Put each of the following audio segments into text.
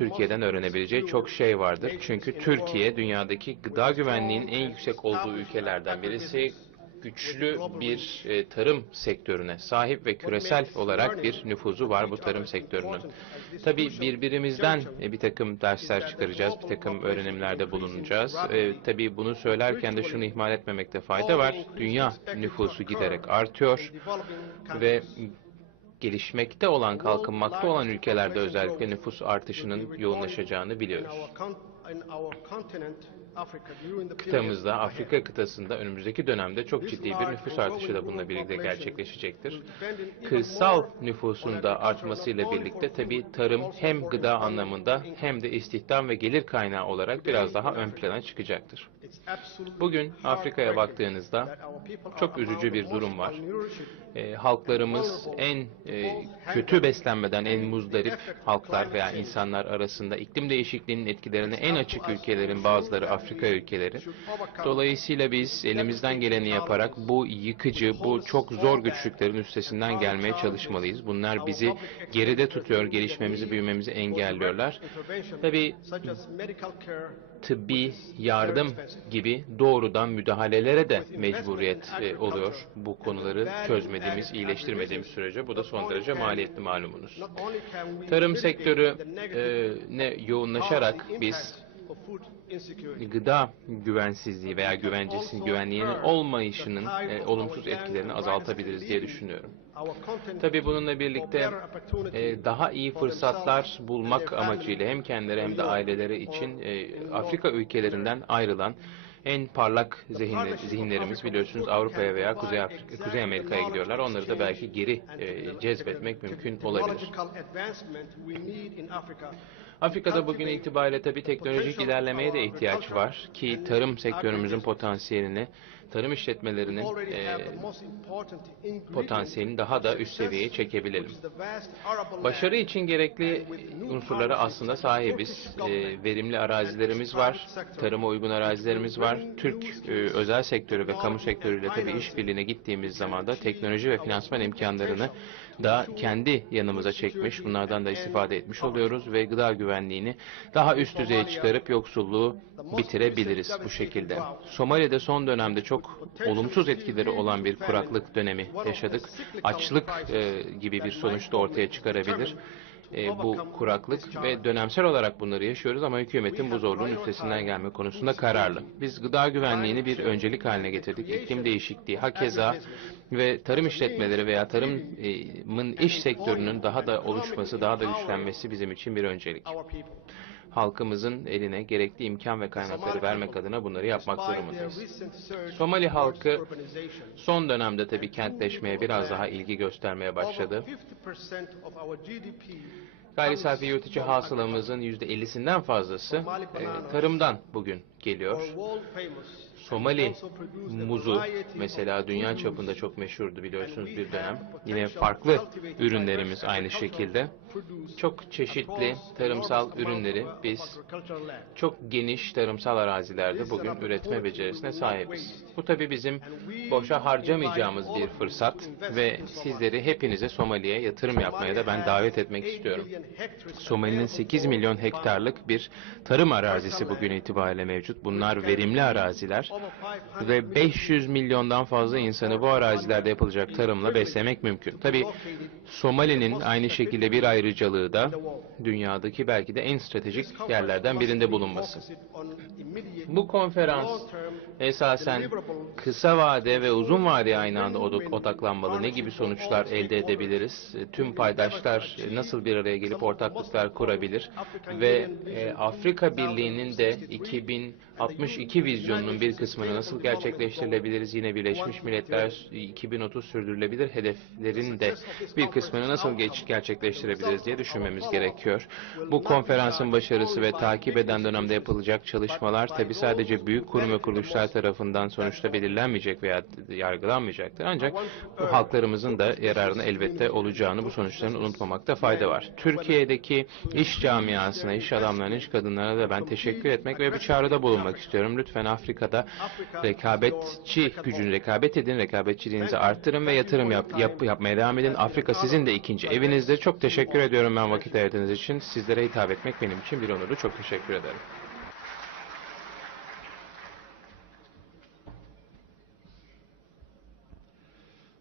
Türkiye'den öğrenebileceği çok şey vardır. Çünkü Türkiye dünyadaki gıda güvenliğinin en yüksek olduğu ülkelerden birisi. Güçlü bir tarım sektörüne sahip ve küresel olarak bir nüfuzu var bu tarım sektörünün. Tabii birbirimizden bir takım dersler çıkaracağız, bir takım öğrenimlerde bulunacağız. Tabii bunu söylerken de şunu ihmal etmemekte fayda var. Dünya nüfusu giderek artıyor ve gelişmekte olan, kalkınmakta olan ülkelerde özellikle nüfus artışının yoğunlaşacağını biliyoruz. Kıtamızda, Afrika kıtasında önümüzdeki dönemde çok ciddi bir nüfus artışı da bununla birlikte gerçekleşecektir. Kırsal nüfusun da artmasıyla birlikte tabii tarım hem gıda anlamında hem de istihdam ve gelir kaynağı olarak biraz daha ön plana çıkacaktır. Bugün Afrika'ya baktığınızda çok üzücü bir durum var. Halklarımız en kötü beslenmeden en muzdarip halklar veya insanlar arasında, iklim değişikliğinin etkilerine en açık ülkelerin bazıları Afrika ülkeleri. Dolayısıyla biz elimizden geleni yaparak bu yıkıcı, bu çok zor güçlüklerin üstesinden gelmeye çalışmalıyız. Bunlar bizi geride tutuyor, gelişmemizi, büyümemizi engelliyorlar. Tabii tıbbi yardım gibi doğrudan müdahalelere de mecburiyet oluyor. Bu konuları çözmediğimiz, iyileştirmediğimiz sürece bu da son derece maliyetli malumunuz. Tarım sektörüne yoğunlaşarak biz gıda güvensizliği veya güvenliğinin olmayışının olumsuz etkilerini azaltabiliriz diye düşünüyorum. Tabii bununla birlikte daha iyi fırsatlar bulmak amacıyla hem kendileri hem de aileleri için Afrika ülkelerinden ayrılan en parlak zihinlerimiz biliyorsunuz Avrupa'ya veya Kuzey Amerika'ya gidiyorlar. Onları da belki geri cezbetmek mümkün olabilir. Afrika'da bugün itibariyle tabii teknolojik ilerlemeye de ihtiyaç var ki tarım sektörümüzün potansiyelini, tarım işletmelerinin potansiyelini daha da üst seviyeye çekebilelim. Başarı için gerekli unsurlara aslında sahibiz. Verimli arazilerimiz var, tarıma uygun arazilerimiz var. Türk özel sektörü ve kamu sektörüyle tabii işbirliğine gittiğimiz zaman da teknoloji ve finansman imkanlarını da kendi yanımıza çekmiş, bunlardan da istifade etmiş oluyoruz ve gıda güvenliğini daha üst düzeye çıkarıp yoksulluğu bitirebiliriz bu şekilde. Somali'de son dönemde çok olumsuz etkileri olan bir kuraklık dönemi yaşadık. Açlık gibi bir sonuç da ortaya çıkarabilir bu kuraklık ve dönemsel olarak bunları yaşıyoruz ama hükümetin bu zorluğun üstesinden gelme konusunda kararlı. Biz gıda güvenliğini bir öncelik haline getirdik. İklim değişikliği, hakeza ve tarım işletmeleri veya tarımın iş sektörünün daha da oluşması, daha da güçlenmesi bizim için bir öncelik. Halkımızın eline gerekli imkan ve kaynakları vermek adına bunları yapmak zorundayız. Somali halkı son dönemde tabii kentleşmeye biraz daha ilgi göstermeye başladı. Gayri safi yurt içi hasılamızın %50'sinden fazlası tarımdan bugün geliyor. Somali muzu mesela dünya çapında çok meşhurdu biliyorsunuz bir dönem. Yine farklı ürünlerimiz aynı şekilde. Çok çeşitli tarımsal ürünleri biz çok geniş tarımsal arazilerde bugün üretme becerisine sahibiz. Bu tabii bizim boşa harcamayacağımız bir fırsat ve sizleri hepinize Somali'ye yatırım yapmaya da ben davet etmek istiyorum. Somali'nin 8 milyon hektarlık bir tarım arazisi bugün itibariyle mevcut. Bunlar verimli araziler ve 500 milyondan fazla insanı bu arazilerde yapılacak tarımla beslemek mümkün. Tabii Somali'nin aynı şekilde bir ayrıcalığı da dünyadaki belki de en stratejik yerlerden birinde bulunması. Bu konferans esasen kısa vade ve uzun vadeye aynı anda odaklanmalı. Ne gibi sonuçlar elde edebiliriz? Tüm paydaşlar nasıl bir araya gelip ortaklıklar kurabilir? Ve Afrika Birliği'nin de 2062 vizyonunun bir kısmını nasıl gerçekleştirilebiliriz? Yine Birleşmiş Milletler 2030 sürdürülebilir hedeflerin de bir kısmını nasıl gerçekleştirebiliriz diye düşünmemiz gerekiyor. Bu konferansın başarısı ve takip eden dönemde yapılacak çalışmalar tabi sadece büyük kurum ve kuruluşlar tarafından sonuçta belirlenmeyecek veya yargılanmayacaktır. Ancak bu halklarımızın da yararına elbette olacağını bu sonuçların unutmamakta fayda var. Türkiye'deki iş camiasına, iş adamlarına, iş kadınlarına da ben teşekkür etmek ve bir çağrıda bulunmak istiyorum. Lütfen Afrika'da rekabetçi gücünü rekabet edin, rekabetçiliğinizi arttırın ve yatırım yapmaya devam edin. Afrika sizin de ikinci evinizdir. Çok teşekkür ediyorum ben vakit ayırdığınız için. Sizlere hitap etmek benim için bir onurdu. Çok teşekkür ederim.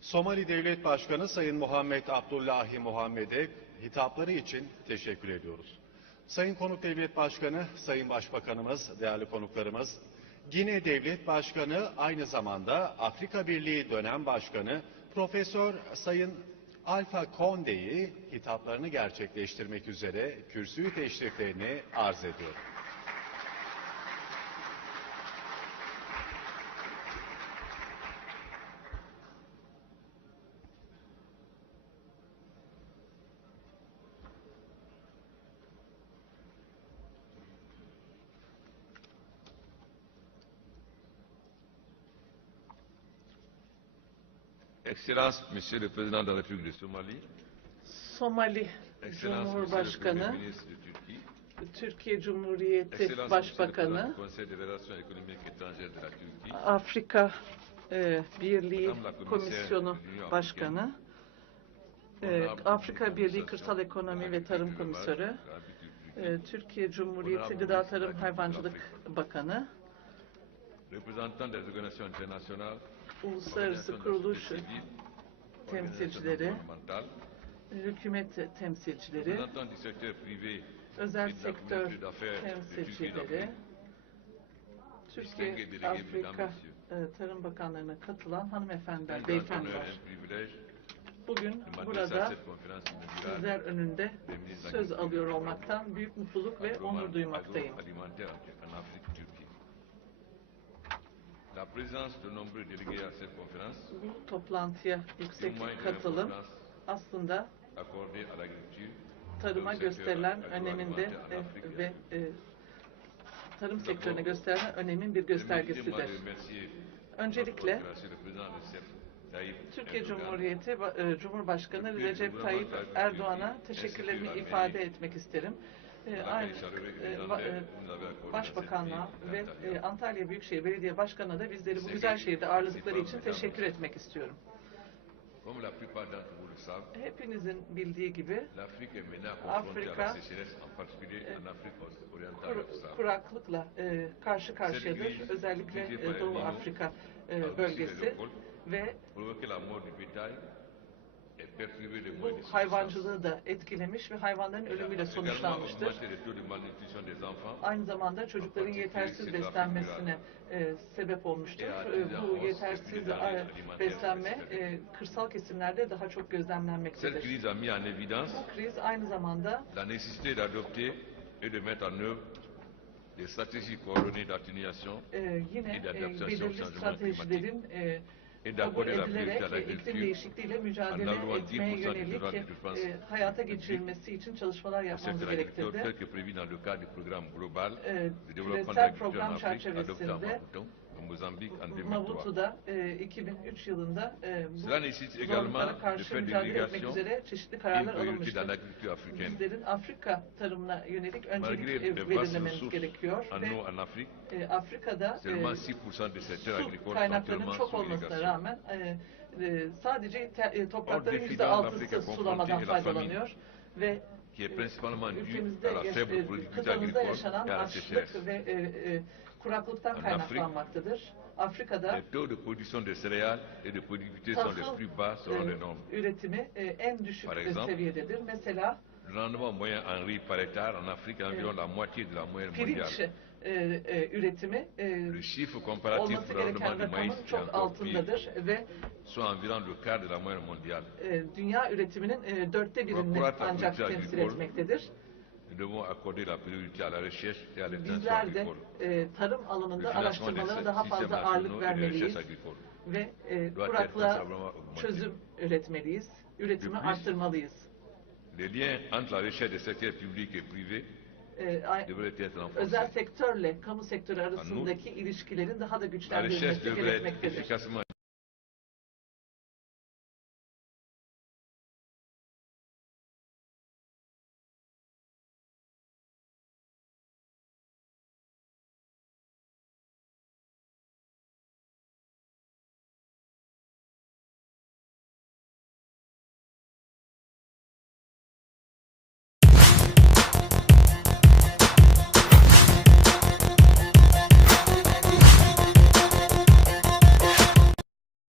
Somali Devlet Başkanı Sayın Muhammed Abdullahi Muhammed'e hitapları için teşekkür ediyoruz. Sayın Konuk Devlet Başkanı, Sayın Başbakanımız, değerli konuklarımız, Gine Devlet Başkanı aynı zamanda Afrika Birliği Dönem Başkanı Profesör Sayın Alpha Conde'yi hitaplarını gerçekleştirmek üzere kürsüyü teşriflerini arz ediyor. Excellence, Monsieur le Président de la République de Somalie, Somali Excellence, Monsieur le Cumhurbaşkanı, Premier ministre de Turquie, Türkiye Cumhuriyeti Excellence, Monsieur le Başbakanı, Président du Conseil des relations économiques étrangères de la Turquie, Afrika Birliği Madame la Commissaire Komisyonu de l'Union Başkanı, Afrika Birliği Kırsal Ekonomi ve Tarım Komisörü, Türkiye Cumhuriyeti Gıda Tarım Hayvancılık Bakanı, représentants des organisations internationales, uluslararası kuruluş temsilcileri, gouvernementales, hükümet temsilcileri, représentants du secteur privé özel et de la sektör communauté d'affaires de Turquie temsilcileri, Türkiye Afrika Tarım Bakanlarına katılan hanımefendiler, un grand honneur beyefendiler. et un privilège Bugün de m'adresser à burada cette conférence inaugurale sizler önünde söz alıyor olmaktan büyük mutluluk ve onur duymaktayım. alimentaire en Afrique, Turquie. La présence de nombreux délégués à cette conférence Bu toplantıya yüksek témoigne de katılım l'importance aslında accordée à l'agriculture tarıma comme secteur gösterilen öneminde agroalimentaire en Afrique. ve tarım sektörüne gösterilen önemin bir Permettez-moi göstergesidir. de remercier Öncelikle notre Monsieur le Président Recep Tayyip Türkiye Erdogan, Cumhuriyeti Cumhurbaşkanı Recep Tayyip Erdoğan'a teşekkürlerimi ifade etmek isterim. Aynı Başbakanlığa ve Antalya Büyükşehir Belediye Başkanı'na da bizleri bu güzel şehirde ağırladıkları için teşekkür etmek istiyorum. Comme la plupart d'entre vous le savent, Hepinizin bildiği gibi l'Afrique est maintenant confrontée à la Afrika sécheresse, en particulier en Afrique orientale et australe. kuraklıkla karşı karşıyadır. Özellikle Doğu Afrika bölgesi ve Provoquer la mort du bétail et perturber les bu moyens de subsistance. hayvancılığı da etkilemiş ve hayvanların ölümüyle Également sonuçlanmıştır. augmenter les taux de malnutrition des enfants. Aynı zamanda çocukların yetersiz beslenmesine sebep olmuştur. Bu yetersiz beslenme kırsal kesimlerde daha çok Cette gözlemlenmektedir. crise a mis en évidence Bu kriz aynı zamanda la nécessité d'adopter et de mettre en œuvre des stratégies coordonnées d'atténuation yine belirli stratejilerin et kabul d'accorder la edilerek priorité à iklim l'agriculture değişikliğiyle mücadele etmeye yönelik hayata geçirilmesi için çalışmalar au yapmamız secteur agricole gerektirdi. tel que prévu dans le cadre du programme global de développement de Küresel l'agriculture en program Afrique adopté à çerçevesinde Maputo, au Mozambique en 2003. Maputo'da 2003 yılında Cela nécessite bu également zorluklara de karşı faire de mücadele etmek l'irrigation üzere çeşitli une kararlar priorité dans alınmıştır. l'agriculture africaine. Bizlerin Afrika tarımına yönelik Malgré öncelik les vastes belirlememiz ressources gerekiyor en ve eau en Afrique, Afrika'da seulement 6% des secteurs su agricoles sont kaynaklarının actuellement çok sous olmasına irrigation. rağmen sadece toprakların Or, défi dans %6'sı l'Afrique sulamadan confrontée et la faydalanıyor ve qui est principalement due ülkemizde à la faible productivité kıtamızda agricole yaşanan et à la açlık sécheresse. ve kuraklıktan En kaynaklanmaktadır. Afrika'da Les taux de production de céréales et de productivité sont les tahıl plus bas selon les normes. üretimi en düşük Par exemple, seviyededir. Mesela Le rendement moyen en riz par hectare en Afrique est environ la moitié de la moyenne pirinç mondiale. üretimi Le chiffre comparatif olması pour le rendement gereken du maïs rakamın est çok encore pire, altındadır ve soit environ le quart de la moyenne mondiale. dünya üretiminin 1/4'ünü Accroître la ancak production temsil agricole. etmektedir. Nous devons accorder la priorité à la recherche et à l'extension Bizler de agricole. tarım Le alanında financement des araştırmalara daha systèmes fazla nationaux ağırlık et de vermeliyiz recherche agricole. ve doit être kuraklığa considérablement augmenté. çözüm üretmeliyiz. Üretimi De plus, arttırmalıyız. Les liens entre la recherche des secteurs publics et privés devrait être özel renforcée. sektörle kamu sektörü arasındaki ilişkilerin daha da La güçlendirilmesi recherche devrait être gerekmektedir. efficacement